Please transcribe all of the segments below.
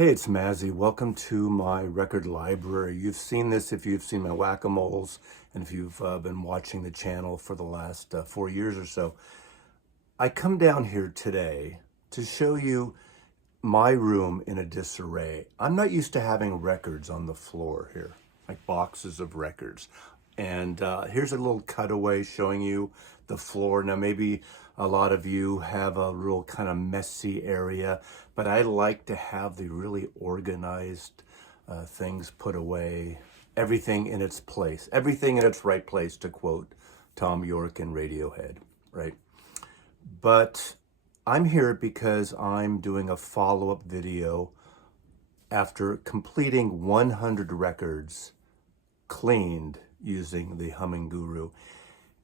Hey, it's Mazzy. Welcome to my record library. You've seen this if you've seen my whack-a-moles and if you've been watching the channel for the last 4 years or so. I come down here today to show you my room in a disarray. I'm not used to having records on the floor here, like boxes of records. And here's a little cutaway showing you the floor. Now, maybe a lot of you have a real kind of messy area, but I like to have the really organized things put away, everything in its place, everything in its right place, to quote Tom York and Radiohead, right? But I'm here because I'm doing a follow-up video after completing 100 records cleaned using the HumminGuru.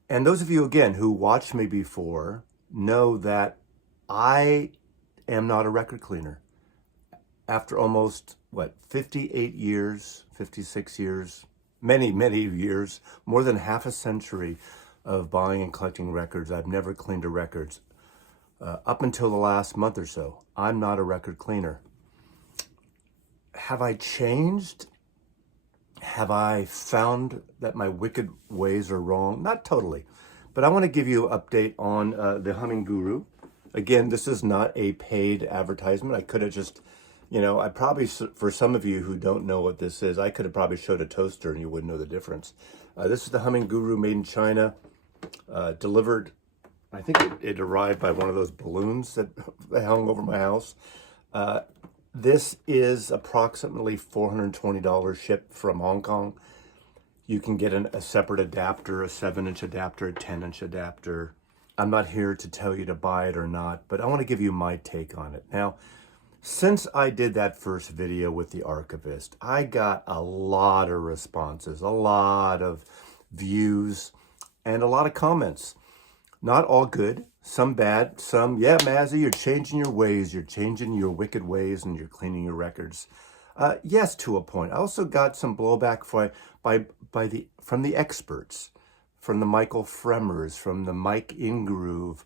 And those of you, again, who watched me before know that I am not a record cleaner. After almost, 58 years, 56 years, many years, more than half a century of buying and collecting records, I've never cleaned a record. Up until the last month or so, I'm not a record cleaner. Have I changed? Have I found that my wicked ways are wrong? Not totally, but I want to give you an update on the HumminGuru. Again, this is not a paid advertisement. I could have just, I probably, for some of you who don't know what this is, I could have probably showed a toaster and you wouldn't know the difference. This is the HumminGuru made in China, delivered. I think it arrived by one of those balloons that hung over my house. This is approximately $420 shipped from Hong Kong. You can get a separate adapter, a 7-inch adapter, a 10-inch adapter. I'm not here to tell you to buy it or not, but I want to give you my take on it. Now, since I did that first video with the archivist, I got a lot of responses, a lot of views, and a lot of comments. Not all good, some bad, some, yeah, Mazzy, you're changing your ways, you're changing your wicked ways, and you're cleaning your records. Yes, to a point. I also got some blowback from the experts, from the Michael Fremers, from the Mike Ingroove.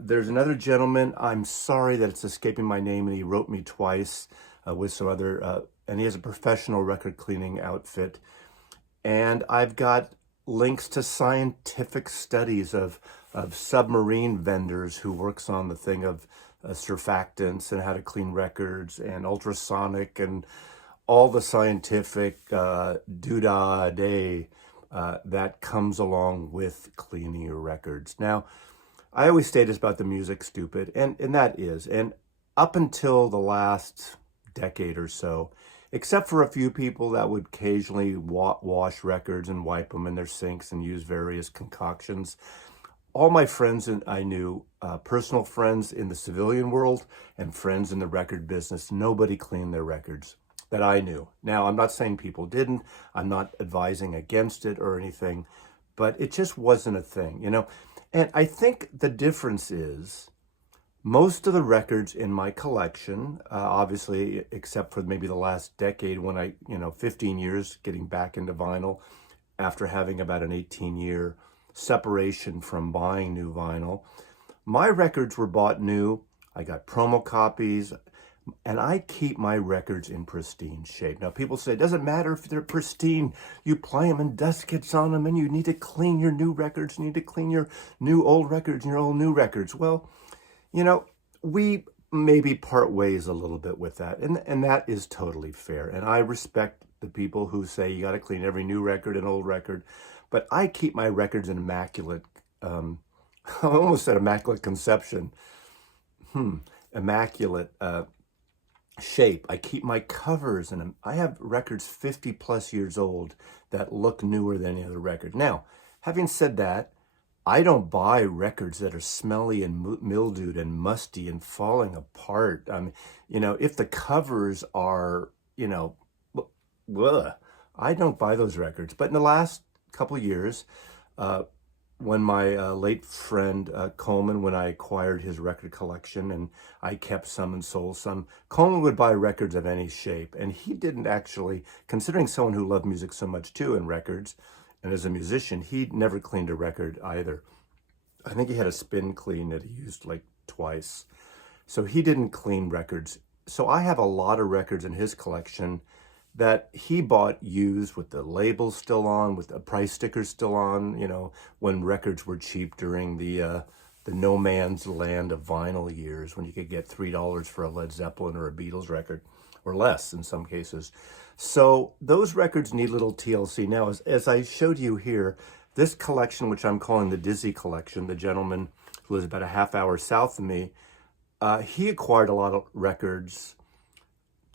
There's another gentleman, I'm sorry that it's escaping my name, and he wrote me twice with some other, and he has a professional record cleaning outfit. And I've got links to scientific studies of submarine vendors who works on the thing of surfactants and how to clean records and ultrasonic and all the scientific doodah-day that comes along with cleaning your records. Now, I always say this about the music, stupid, and that is. And up until the last decade or so, except for a few people that would occasionally wash records and wipe them in their sinks and use various concoctions, all my friends I knew, personal friends in the civilian world and friends in the record business, nobody cleaned their records that I knew. Now, I'm not saying people didn't. I'm not advising against it or anything, but it just wasn't a thing, And I think the difference is most of the records in my collection, obviously, except for maybe the last decade when I, 15 years getting back into vinyl after having about an 18-year separation from buying new vinyl. My records were bought new. I got promo copies, and I keep my records in pristine shape. Now, people say, it doesn't matter if they're pristine. You play them and dust gets on them, and you need to clean your new records. You need to clean your new old records and your old new records. Well, we maybe part ways a little bit with that, and that is totally fair. And I respect the people who say you got to clean every new record and old record, but I keep my records in immaculate, I almost said immaculate conception, immaculate shape. I keep my covers, and I have records 50 plus years old that look newer than any other record. Now, having said that, I don't buy records that are smelly and mildewed and musty and falling apart. If the covers are, I don't buy those records. But in the last couple of years, when my late friend Coleman, when I acquired his record collection and I kept some and sold some, Coleman would buy records of any shape. And he didn't actually, considering someone who loved music so much too and records, and as a musician, he never cleaned a record either. I think he had a spin clean that he used like twice. So he didn't clean records So I have a lot of records in his collection that he bought used with the labels still on, with the price stickers still on, you know, when records were cheap during the no man's land of vinyl years, when you could get $3 for a Led Zeppelin or a Beatles record, or less in some cases. So those records need little TLC. Now, as I showed you here, this collection, which I'm calling the Dizzy collection, the gentleman who lives about a half hour south of me, he acquired a lot of records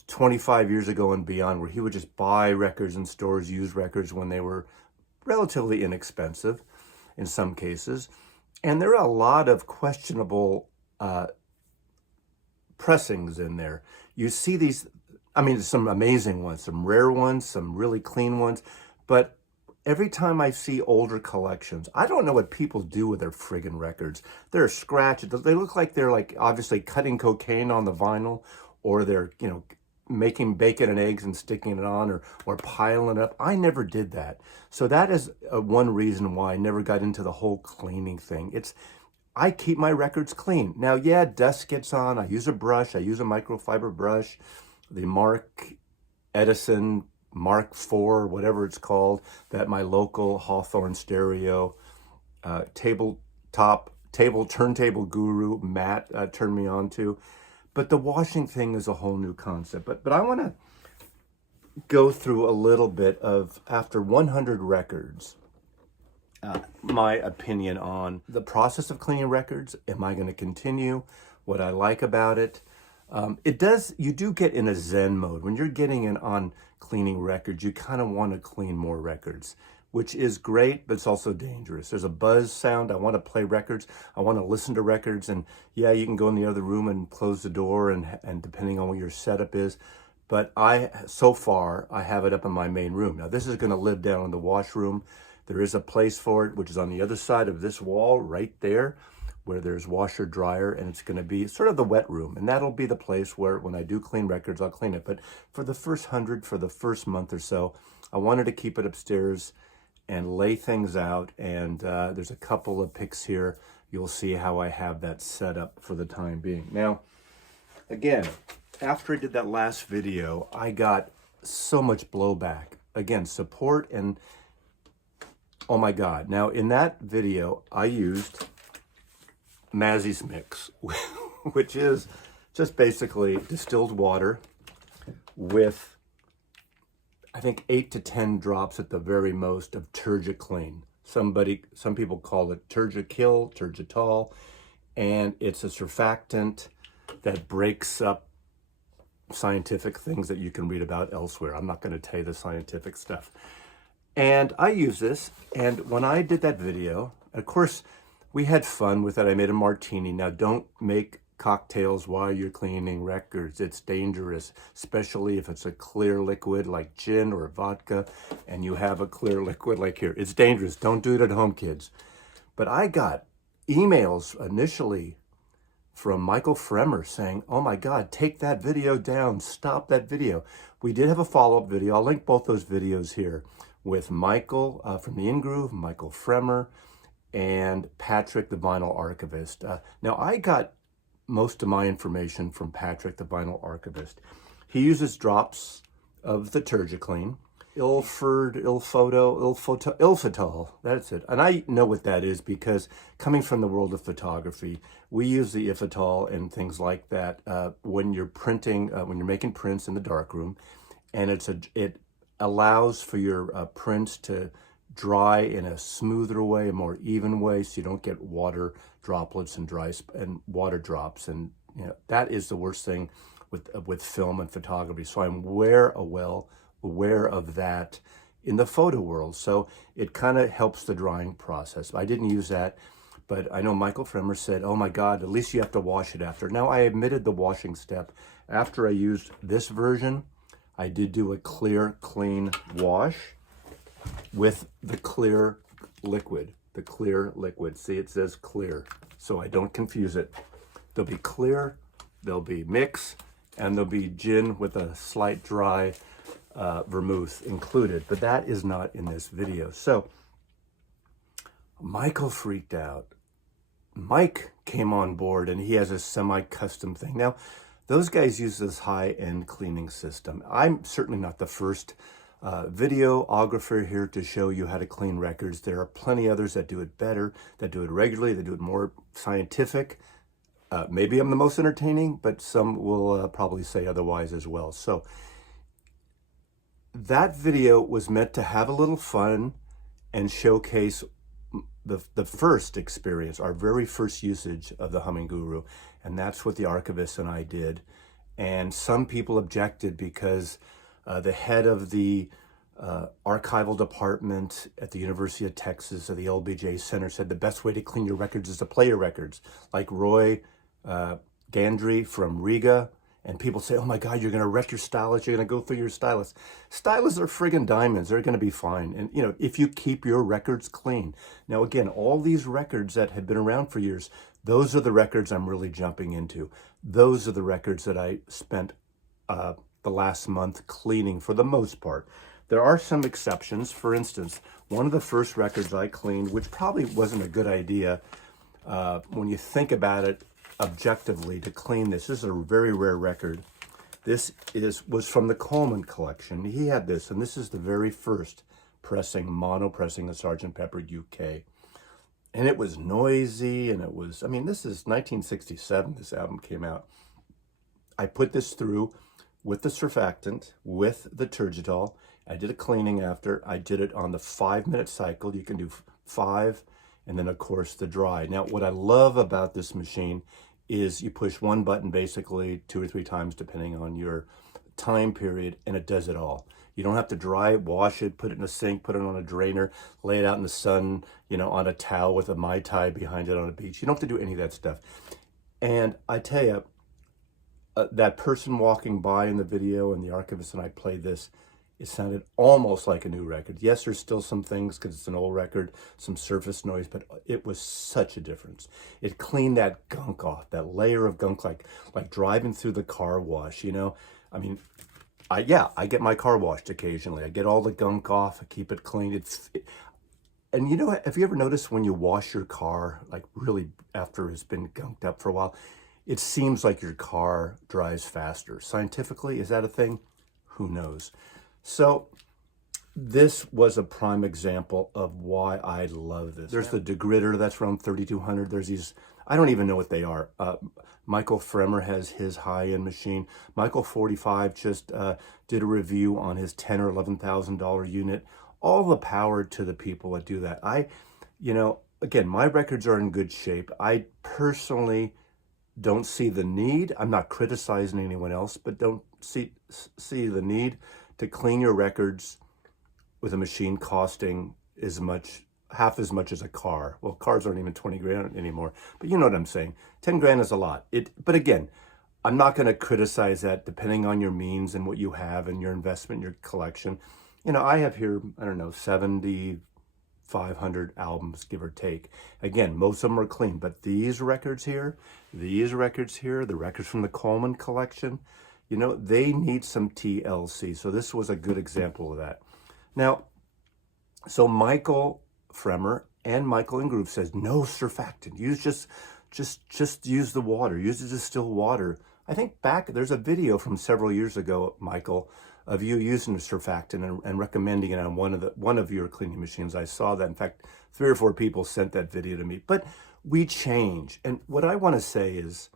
25 years ago and beyond, where he would just buy records in stores, used records when they were relatively inexpensive in some cases. And there are a lot of questionable pressings in there. You see these, I mean, some amazing ones, some rare ones, some really clean ones, but every time I see older collections, I don't know what people do with their friggin' records. They're scratched. They look like they're like obviously cutting cocaine on the vinyl, or they're, you know, making bacon and eggs and sticking it on, or piling it up. I never did that. So that is one reason why I never got into the whole cleaning thing. I keep my records clean. Now, yeah, dust gets on. I use a brush. I use a microfiber brush, the Mark Edison Mark IV, whatever it's called, that my local Hawthorne Stereo turntable guru, Matt, turned me on to. But the washing thing is a whole new concept. But I want to go through a little bit of, after 100 records, my opinion on the process of cleaning records. Am I going to continue? What I like about it. You do get in a Zen mode. When you're getting in on cleaning records, you kind of want to clean more records, which is great, but it's also dangerous. There's a buzz sound. I want to play records. I want to listen to records. And yeah, you can go in the other room and close the door, and depending on what your setup is. But so far, I have it up in my main room. Now, this is going to live down in the washroom. There is a place for it, which is on the other side of this wall right there, where there's washer dryer, and it's going to be sort of the wet room. And that'll be the place where when I do clean records, I'll clean it. But for the first 100, for the first month or so, I wanted to keep it upstairs and lay things out. And there's a couple of pics here. You'll see how I have that set up for the time being. Now, again, after I did that last video, I got so much blowback. Again, support and, oh my God. Now, in that video, I used Mazzy's Mix, which is just basically distilled water with, I think, 8 to 10 drops at the very most of Turgiclean. Some people call it Turgikill, Turgitol, and it's a surfactant that breaks up scientific things that you can read about elsewhere. I'm not going to tell you the scientific stuff. And I use this, and when I did that video, of course, we had fun with it. I made a martini. Now, don't make cocktails while you're cleaning records. It's dangerous, especially if it's a clear liquid like gin or vodka, and you have a clear liquid like here. It's dangerous. Don't do it at home, kids. But I got emails initially from Michael Fremer saying, oh my God, take that video down. Stop that video. We did have a follow-up video. I'll link both those videos here with Michael from the In-Groove, Michael Fremer, and Patrick, the vinyl archivist. Now, I got most of my information from Patrick, the vinyl archivist. He uses drops of the Turgiclean, Ilfitol, that's it. And I know what that is because coming from the world of photography, we use the Ifitol and things like that when you're printing, when you're making prints in the darkroom, and it allows for your prints to dry in a smoother way, a more even way, so you don't get water droplets and water drops. And you know, that is the worst thing with film and photography. So I'm aware of that in the photo world. So it kind of helps the drying process. I didn't use that, but I know Michael Fremer said, oh my God, at least you have to wash it after. Now, I omitted the washing step. After I used this version, I did do a clear, clean wash with the clear liquid. See, it says clear, so I don't confuse it. There'll be clear, there'll be mix, and there'll be gin with a slight dry vermouth included, but that is not in this video. So Michael freaked out. Mike came on board, and he has a semi-custom thing. Now, Those guys use this high-end cleaning system. I'm certainly not the first videographer here to show you how to clean records. There are plenty others that do it better, that do it regularly, that do it more scientific. Maybe I'm the most entertaining, but some will probably say otherwise as well. So that video was meant to have a little fun and showcase the first experience, our very first usage of the HumminGuru. And that's what the archivist and I did. And some people objected because the head of the archival department at the University of Texas, at the LBJ Center, said the best way to clean your records is to play your records, like Roy Gandry from Riga. And people say, oh my God, you're going to wreck your stylus. You're going to go through your stylus. Stylus are friggin' diamonds. They're going to be fine. And, you know, if you keep your records clean. Now, again, all these records that have been around for years, those are the records I'm really jumping into. Those are the records that I spent the last month cleaning for the most part. There are some exceptions. For instance, one of the first records I cleaned, which probably wasn't a good idea when you think about it, objectively, to clean this. This is a very rare record. This was from the Coleman collection. He had this, and this is the very first mono pressing of Sgt. Pepper UK. And it was noisy, and it was, I mean, this is 1967, this album came out. I put this through with the surfactant, with the Turgidol. I did a cleaning after. I did it on the 5-minute cycle. You can do 5, and then of course the dry. Now, what I love about this machine is you push one button basically 2 or 3 times depending on your time period, and it does it all. You don't have to dry it, wash it, put it in a sink, put it on a drainer, lay it out in the sun, you know, on a towel with a Mai Tai behind it on a beach. You don't have to do any of that stuff. And I tell you, that person walking by in the video, and the archivist and I played this, it sounded almost like a new record. Yes, there's still some things because it's an old record, some surface noise, but it was such a difference. It cleaned that gunk off, that layer of gunk, like driving through the car wash, you know? I mean, I get my car washed occasionally. I get all the gunk off, I keep it clean. And you know, have you ever noticed when you wash your car, like really after it's been gunked up for a while, it seems like your car drives faster. Scientifically, is that a thing? Who knows? So this was a prime example of why I love this. There's the degritter, that's around 3,200. There's these, I don't even know what they are. Michael Fremer has his high-end machine. Michael 45 just did a review on his $10,000 or $11,000 unit. All the power to the people that do that. You know, again, my records are in good shape. I personally don't see the need. I'm not criticizing anyone else, but don't see the need to clean your records with a machine costing half as much as a car. Well, cars aren't even 20 grand anymore, but you know what I'm saying. 10 grand is a lot. But again, I'm not going to criticize that depending on your means and what you have and your investment, your collection. You know, I have here, I don't know, 7,500 albums, give or take. Again, most of them are clean, but these records here, the records from the Coleman collection, you know, they need some TLC. So this was a good example of that. Now, so Michael Fremer and Michael in Group says, no surfactant. Use just use the water. Use the distilled water. I think there's a video from several years ago, Michael, of you using the surfactant and recommending it on one of your cleaning machines. I saw that. In fact, 3 or 4 people sent that video to me. But we change. And what I want to say is,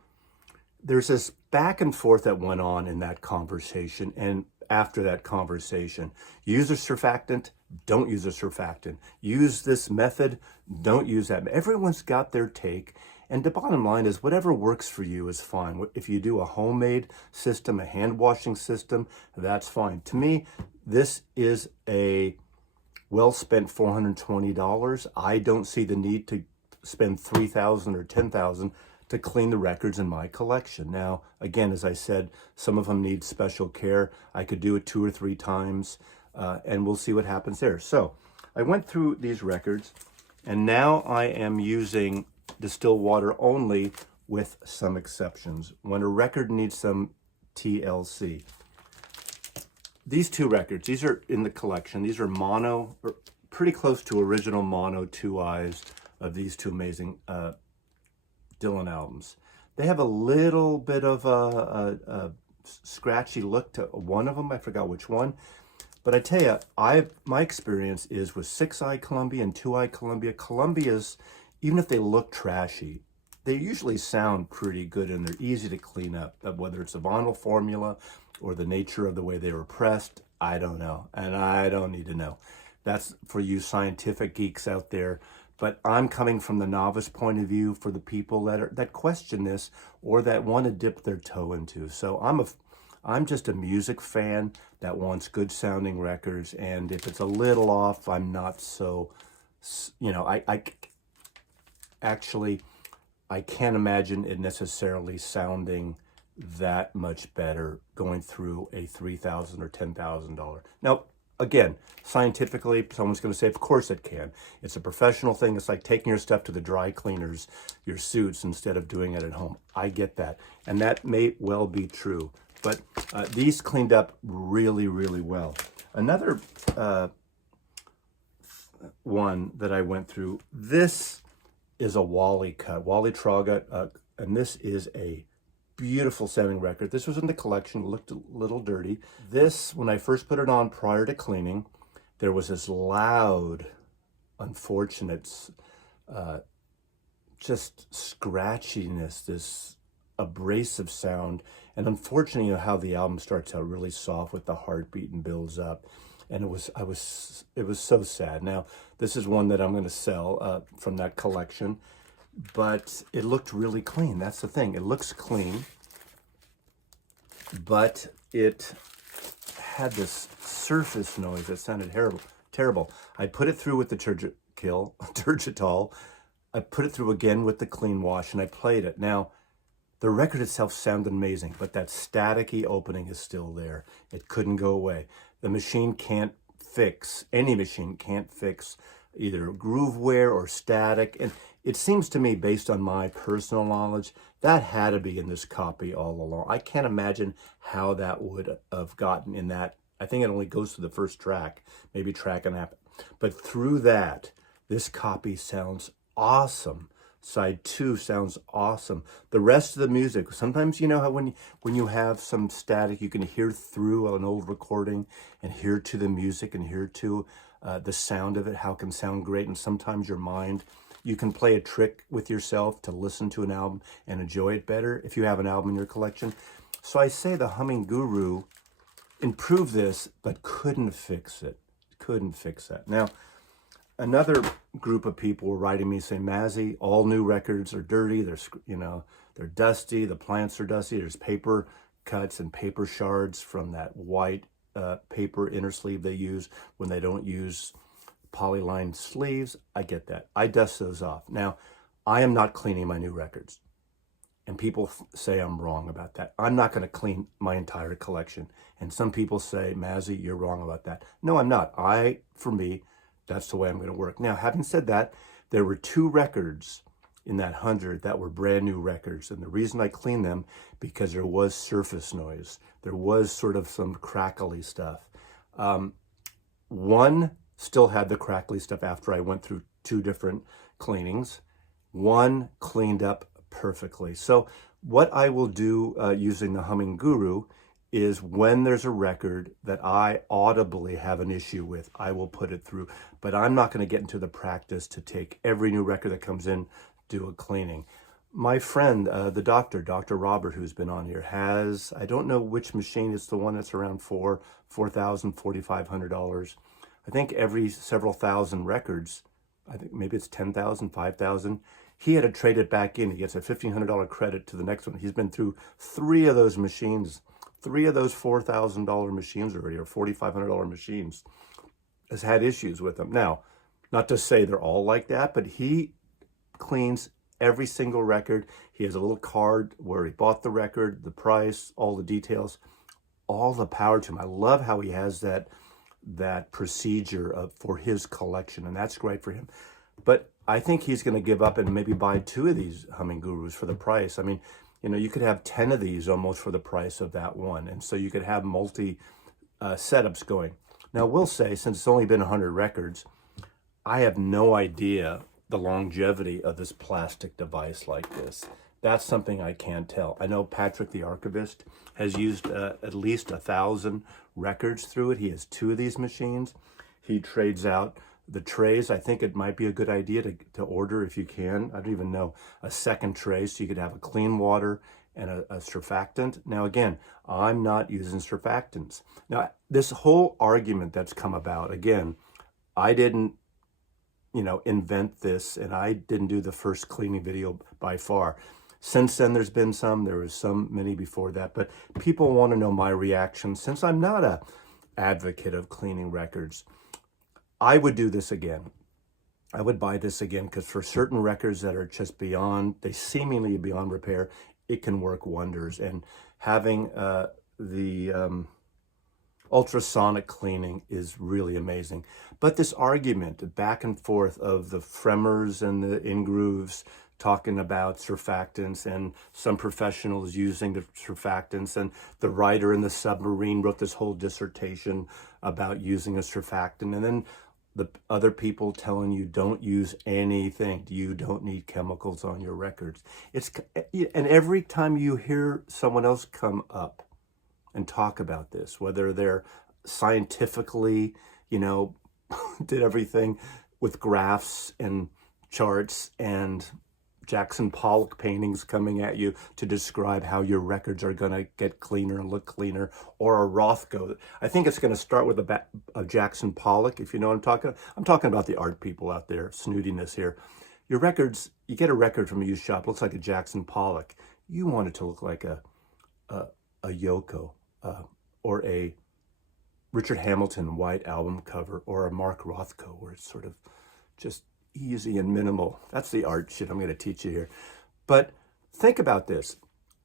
there's this back and forth that went on in that conversation, and after that conversation, use a surfactant, don't use a surfactant. Use this method, don't use that. Everyone's got their take, and the bottom line is whatever works for you is fine. If you do a homemade system, a hand washing system, that's fine. To me, this is a well-spent $420. I don't see the need to spend $3,000 or $10,000 to clean the records in my collection. Now, again, as I said, some of them need special care. I could do it 2 or 3 times, and we'll see what happens there. So I went through these records, and now I am using distilled water only with some exceptions. When a record needs some TLC. These 2 records, these are in the collection. These are mono, or pretty close to original mono 2 eyes of these 2 amazing Dylan albums. They have a little bit of a scratchy look to one of them. I forgot which one. But I tell you, my experience is with 6i Columbia and 2i Columbia. Columbia's, even if they look trashy, they usually sound pretty good and they're easy to clean up. Whether it's a vinyl formula or the nature of the way they were pressed, I don't know. And I don't need to know. That's for you scientific geeks out there. But I'm coming from the novice point of view for the people that question this or that want to dip their toe into. So I'm just a music fan that wants good sounding records, and if it's a little off, I'm not so, I actually, I can't imagine it necessarily sounding that much better going through a $3,000 or $10,000. Now, again, scientifically, someone's going to say, of course it can. It's a professional thing. It's like taking your stuff to the dry cleaners, your suits, instead of doing it at home. I get that. And that may well be true. But these cleaned up really, really well. Another one that I went through, this is a Wally cut, Wally Traugott, and this is a beautiful sounding record. This was in the collection, looked a little dirty. This, when I first put it on prior to cleaning, there was this loud, unfortunate, just scratchiness, this abrasive sound. And unfortunately, how the album starts out really soft with the heartbeat and builds up. And it was so sad. Now, this is one that I'm going to sell from that collection, but it looked really clean. That's the thing. It looks clean, but it had this surface noise that sounded terrible. I put it through with the Turgitol. I put it through again with the clean wash, and I played it. Now, the record itself sounded amazing, but that staticky opening is still there. It couldn't go away. The machine can't fix, any machine can't fix either groove wear or static. And it seems to me, based on my personal knowledge, that had to be in this copy all along. I can't imagine how that would have gotten in that. I think it only goes to the first track, maybe track and a half. But through that, this copy sounds awesome. Side 2 sounds awesome. The rest of the music, sometimes you know how when you have some static, you can hear through an old recording and hear to the music and hear to the sound of it, how it can sound great. And sometimes your mind, you can play a trick with yourself to listen to an album and enjoy it better if you have an album in your collection. So I say the HumminGuru improved this, but couldn't fix it. Couldn't fix that. Now, another group of people were writing me saying, Mazzy, all new records are dirty. They're dusty. The plants are dusty. There's paper cuts and paper shards from that white paper inner sleeve they use when they don't use polylined sleeves. I get that. I dust those off. Now, I am not cleaning my new records. And people say I'm wrong about that. I'm not going to clean my entire collection. And some people say, Mazzy, you're wrong about that. No, I'm not. For me, that's the way I'm going to work. Now, having said that, there were 2 records in that 100 that were brand new records. And the reason I cleaned them, because there was surface noise. There was sort of some crackly stuff. One still had the crackly stuff after I went through 2 different cleanings. One cleaned up perfectly. So what I will do using the HumminGuru is when there's a record that I audibly have an issue with, I will put it through. But I'm not going to get into the practice to take every new record that comes in, do a cleaning. My friend, the Dr. Robert, who's been on here, has, I don't know which machine, it's the one that's around $4,000, $4,500. I think every several thousand records, I think maybe it's 10,000, 5,000. He had to trade it back in. He gets a $1,500 credit to the next one. He's been through 3 of those machines. 3 of those $4,000 machines already, or $4,500 machines, has had issues with them. Now, not to say they're all like that, but he cleans every single record. He has a little card where he bought the record, the price, all the details, all the power to him. I love how he has that procedure for his collection, and that's great for him. But I think he's going to give up and maybe buy 2 of these HumminGurus for the price. I mean, you could have 10 of these almost for the price of that one. And so you could have multi setups going. Now, we'll say, since it's only been 100 records, I have no idea the longevity of this plastic device like this. That's something I can't tell. I know Patrick, the archivist, has used at least 1,000 records through it. He has 2 of these machines. He trades out the trays. I think it might be a good idea to order, if you can, I don't even know, a second tray so you could have a clean water and a surfactant. Now, again, I'm not using surfactants. Now, this whole argument that's come about, again, I didn't, invent this, and I didn't do the first cleaning video by far. Since then, there's been some. There was many before that, but people want to know my reaction. Since I'm not a advocate of cleaning records, I would do this again. I would buy this again, because for certain records that are just they seemingly beyond repair, it can work wonders. And having the ultrasonic cleaning is really amazing. But this argument back and forth of the Fremers and the in-grooves talking about surfactants, and some professionals using the surfactants, and the writer in the submarine wrote this whole dissertation about using a surfactant, and then the other people telling you don't use anything, you don't need chemicals on your records. And every time you hear someone else come up and talk about this, whether they're scientifically, did everything with graphs and charts and Jackson Pollock paintings coming at you to describe how your records are going to get cleaner and look cleaner, or a Rothko. I think it's going to start with a Jackson Pollock, if you know what I'm talking about. I'm talking about the art people out there, snootiness here. Your records, you get a record from a used shop, looks like a Jackson Pollock. You want it to look like a Yoko, or a Richard Hamilton white album cover, or a Mark Rothko, where it's sort of just easy and minimal. That's the art shit I'm going to teach you here. But think about this.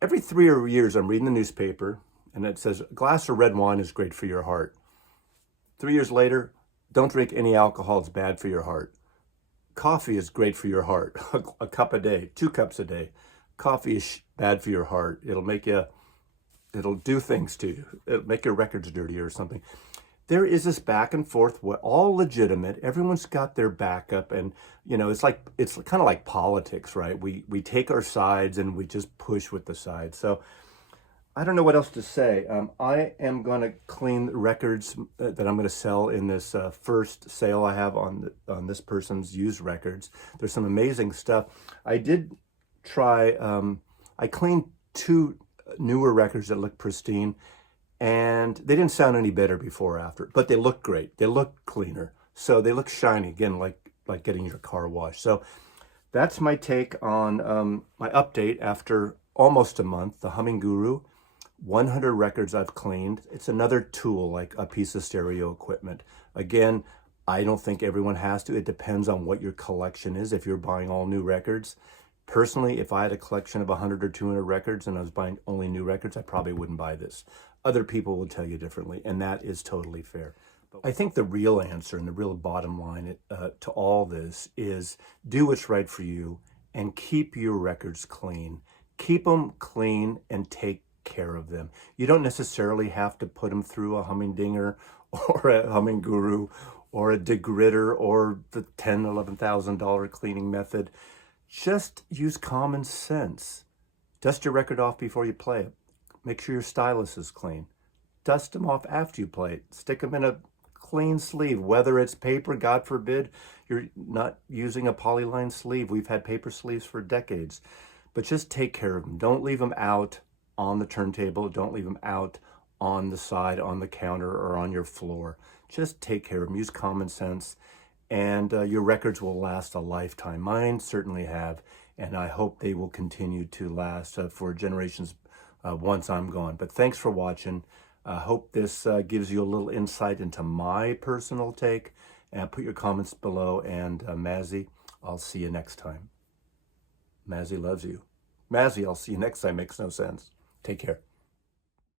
Every 3 years, I'm reading the newspaper, and it says, a glass of red wine is great for your heart. 3 years later, don't drink any alcohol, it's bad for your heart. Coffee is great for your heart. A cup a day, 2 cups a day. Coffee is bad for your heart. It'll do things to you. It'll make your records dirtier or something. There is this back and forth, all legitimate. Everyone's got their backup, and it's kind of like politics, right? We take our sides and we just push with the sides. So I don't know what else to say. I am going to clean the records that I'm going to sell in this first sale I have on this person's used records. There's some amazing stuff. I did try. I cleaned 2 newer records that look pristine, and they didn't sound any better before or after, but they look great. They look cleaner. So they look shiny, again, like getting your car washed. So that's my take on my update after almost a month, the HumminGuru, 100 records I've cleaned. It's another tool, like a piece of stereo equipment. Again, I don't think everyone has to. It depends on what your collection is. If you're buying all new records, personally, if I had a collection of 100 or 200 records and I was buying only new records, I probably wouldn't buy this. Other people will tell you differently, and that is totally fair. But I think the real answer and the real bottom line to all this is do what's right for you and keep your records clean. Keep them clean and take care of them. You don't necessarily have to put them through a Hummindinger or a HumminGuru or a degritter or the $10,000, $11,000 cleaning method. Just use common sense. Dust your record off before you play it. Make sure your stylus is clean. Dust them off after you play it. Stick them in a clean sleeve, whether it's paper, God forbid, you're not using a polyline sleeve. We've had paper sleeves for decades. But just take care of them. Don't leave them out on the turntable. Don't leave them out on the side, on the counter, or on your floor. Just take care of them. Use common sense, and your records will last a lifetime. Mine certainly have, and I hope they will continue to last for generations once I'm gone. But thanks for watching. I hope this gives you a little insight into my personal take. And put your comments below. And Mazzy, I'll see you next time. Mazzy loves you. Mazzy, I'll see you next time. Makes no sense. Take care.